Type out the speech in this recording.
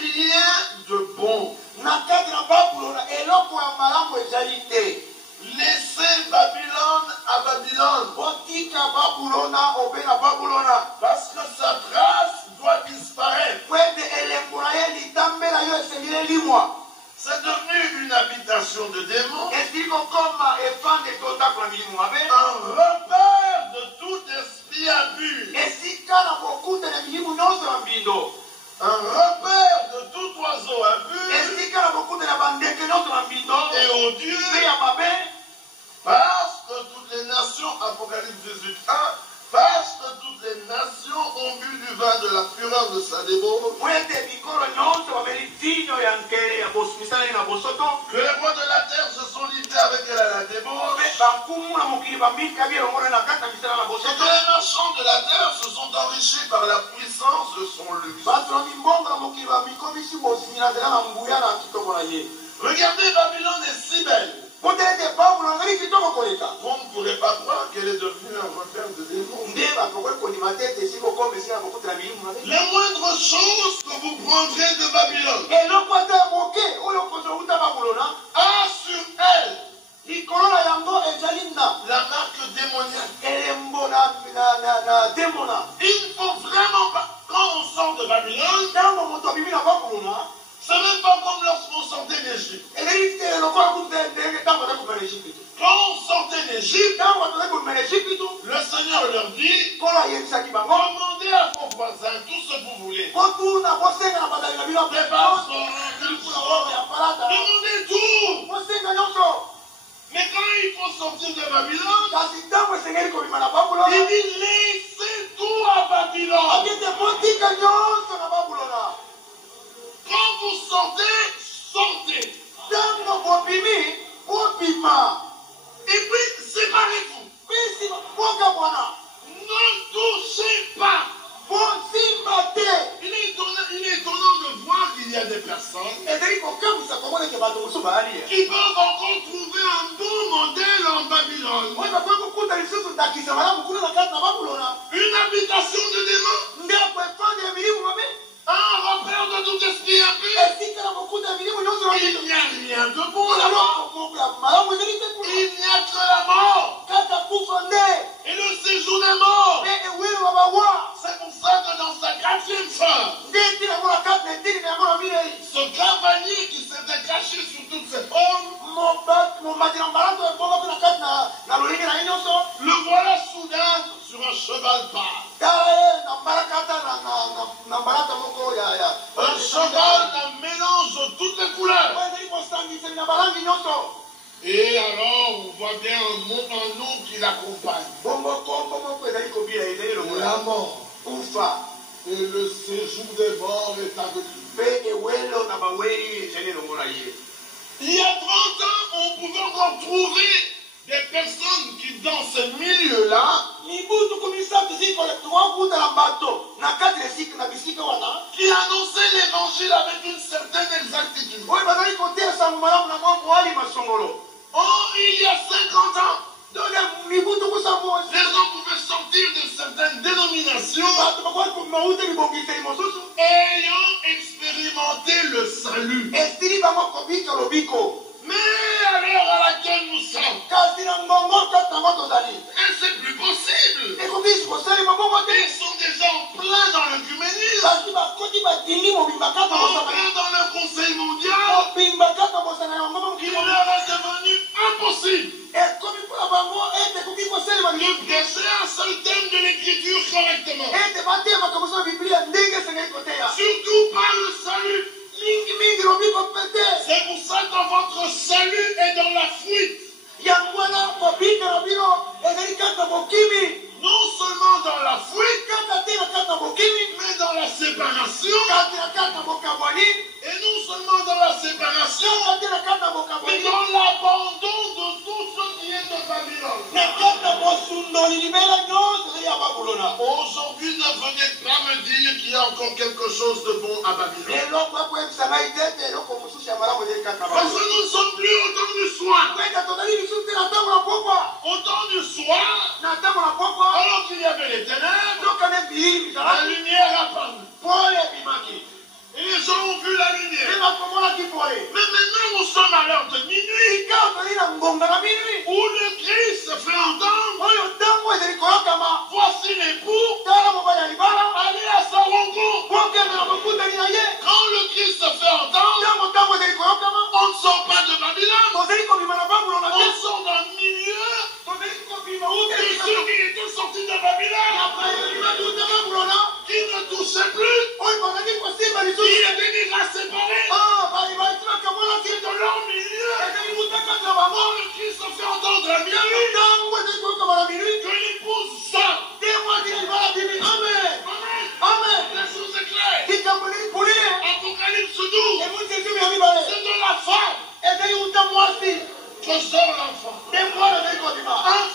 rien de bon. Laissez Babylone à Babylone. Parce que sa trace doit disparaître. C'est devenu une habitation de démons. Un repère de tout esprit impur. Un repère de tout oiseau impur et odieux. Parce que toutes les nations, Apocalypse 18, 1, parce que toutes les nations ont bu du vin de la fureur de sa débauche, que les rois de la terre se sont livrés avec elle à la débauche, et que les marchands de la terre se sont enrichis par la puissance de son luxe. Regardez, Babylone est si belle. On ne pourrait pas croire qu'elle est devenue un repère de démons. La moindre chose que vous prendrez de Babylone a sur elle la marque démoniaque. Il ne faut vraiment pas, quand on sort de Babylone, c'est même pas comme lorsqu'on sortait d'Égypte. Quand on sortait d'Égypte, le Seigneur leur dit, demandez à vos voisins tout ce que vous voulez. Demandez tout. Mais quand il faut sortir de Babylone, il dit laissez tout à Babylone. Quand vous sortez, sortez. Et puis, séparez-vous. Ne touchez pas. Il est étonnant de voir qu'il y a des personnes qui peuvent encore trouver un bon modèle en Babylone. Une habitation de démons. Un repère de tout esprit impur. Il n'y a rien de bon là-bas. Il n'y a que la mort. Et le séjour des morts. C'est pour ça que dans sa 4e phase, ce cavalier qui s'était caché sur toutes ses formes, le voilà soudain sur un cheval pâle. Un cheval d'un mélange de toutes les couleurs. Et alors on voit bien un nom qui l'accompagne. La mort. Et le séjour des morts est avec lui. Il y a 30 ans, on pouvait encore trouver des personnes qui, dans ce milieu-là, qui annonçaient l'évangile avec une certaine exactitude. Oh, il y a 50 ans, les gens pouvaient sortir de certaines dénominations ayant expérimenté le salut. Mais à l'heure à laquelle nous sommes, et c'est plus possible. Ils sont déjà en plein dans l'œcuménisme, en plein dans le conseil mondial. Il leur est devenu impossible de prêcher un seul thème de l'écriture correctement. Surtout par le salut. C'est pour ça que votre salut est dans la fuite. Non seulement dans la fuite, mais dans la séparation. Et non seulement dans la séparation, mais dans l'abandon de tout ce qui est de Babylone. Aujourd'hui, ne venez pas me dire qu'il y a encore quelque chose de bon à Babylone. Parce que nous ne sommes plus au temps du soir. Au temps du soir, alors qu'il y avait les ténèbres, la lumière a paru. Et les gens ont vu la lumière. Mais maintenant nous sommes à l'heure de minuit. Où le Christ fait entendre. Voici l'époux. Allez à sa rencontre. Quand le Christ fait entendre, on ne sort pas de Babylone. On sort d'un milieu de ceux qui étaient sortis de Babylone. Qui ne touchaient plus. Qui étaient déjà séparés. C'est de leur milieu. Quand le Christ fait entendre la minuit, que l'épouse sort. Amen. Amen. La chose est claire. Apocalypse 12. C'est de la femme que sort l'enfant. Un